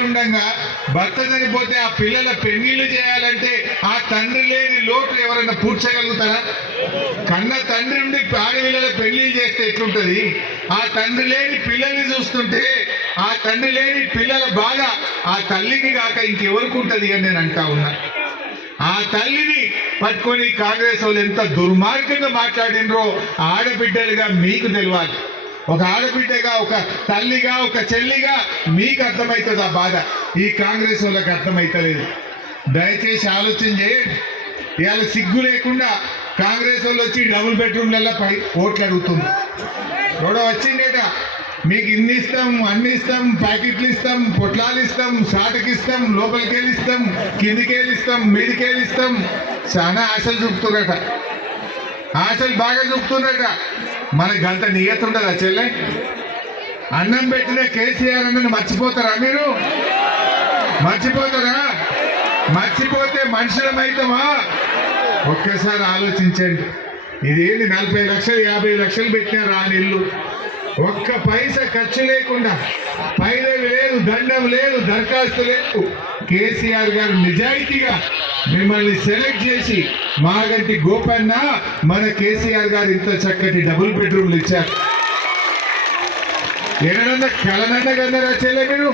పిల్లలు ఉండగా భర్త చనిపోతే ఆ పిల్లల పెళ్లిళ్ళు చేయాలంటే ఆ తండ్రి లేని లోటు ఎవరైనా పూడ్చగలుగుతారా? కన్న తండ్రి ఉండి ఆడపిల్లల పెళ్లిళ్ళు చేస్తే ఎట్లుంటది? ఆ తండ్రి లేని పిల్లల్ని చూస్తుంటే ఆ తండ్రి లేని పిల్లల బాధ ఆ తల్లికి కాక ఇంకెవరికి ఉంటది అని నేను అంటా ఉన్నా. ఆ తల్లిని పట్టుకొని కాంగ్రెస్ వాళ్ళు ఎంత దుర్మార్గంగా మాట్లాడినరో ఆడబిడ్డలుగా మీకు తెలియాలి. ఒక ఆడబిడ్డగా, ఒక తల్లిగా, ఒక చెల్లిగా మీకు అర్థమవుతుంది ఆ బాధ. ఈ కాంగ్రెస్ వాళ్ళకి అర్థమవుతలేదు. దయచేసి ఆలోచన చేయండి. ఇవాళ సిగ్గు లేకుండా కాంగ్రెస్ వాళ్ళు వచ్చి డబుల్ బెడ్రూమ్లలో పై ఓట్లు అడుగుతుంది. ఎవడో వచ్చిండేట, మీకు ఇన్ని ఇస్తాం, అన్ని ఇస్తాం, ప్యాకెట్లు ఇస్తాం, పొట్లాలు ఇస్తాం, షాటకి ఇస్తాం, లోపలికి వెళ్ళి ఇస్తాం, కిందికి వెళ్ళి ఇస్తాం, మీదికి వెళ్ళి ఇస్తాం. చాలా ఆశలు చూపుతున్నట, ఆశలు బాగా చూపుతున్నట. మనకి అంత నియత ఉండదా చెల్లె? అన్నం పెట్టిన కేసీఆర్ అన్నని మర్చిపోతారా మీరు? మర్చిపోతారా? మర్చిపోతే మనుషులమైతామా? ఒక్కసారి ఆలోచించండి. ఇదేంటి 40 లక్షలు 50 లక్షలు పెట్టినారు ఆ ఇల్లు, ఒక్క పైసా ఖర్చు లేకుండా, పైరవి లేదు, దండం లేదు, దరఖాస్తు లేదు. కేసీఆర్ గారు నిజాయితీగా మిమ్మల్ని సెలెక్ట్ చేసి మాగంటి గోపన్న మన కేసీఆర్ గారు ఇంత చక్కటి డబుల్ బెడ్రూమ్లు ఇచ్చారు. ఏడన్నా కలనన్నా కన్నారా చెల్లె మీరు?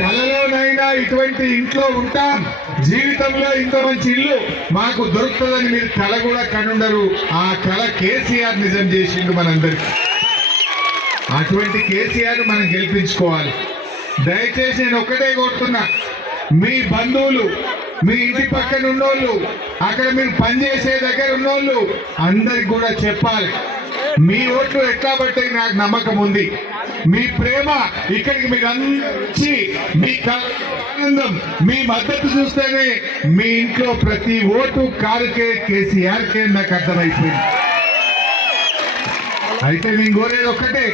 కలలోనైనా ఇటువంటి ఇంట్లో ఉంటాం, జీవితంలో ఇంత మంచి ఇల్లు మాకు దొరుకుతుందని మీరు కల కూడా కనుండరు. ఆ కల కేసీఆర్ నిజం చేసిండు మనందరికీ. అటువంటి కేసీఆర్ మనం గెలిపించుకోవాలి. దయచేసి నేను ఒక్కటే కోరుతున్నా, మీ బంధువులు, మీ ఇంటి పక్కన ఉన్నోళ్ళు, అక్కడ మీరు పనిచేసే దగ్గర ఉన్నోళ్ళు అందరికి కూడా చెప్పాలి, మీ ఓట్లు ఎట్లా పట్టాయి నాకు నమ్మకం ఉంది. మీ ప్రేమ ఇక్కడికి మీరు అందించి మీ ఆనందం, మీ మద్దతు చూస్తేనే మీ ఇంట్లో ప్రతి ఓటు కారుకే కేసీఆర్కే నాకు అర్థమైపోయింది. అయితే నేను కోరేది ఒక్కటే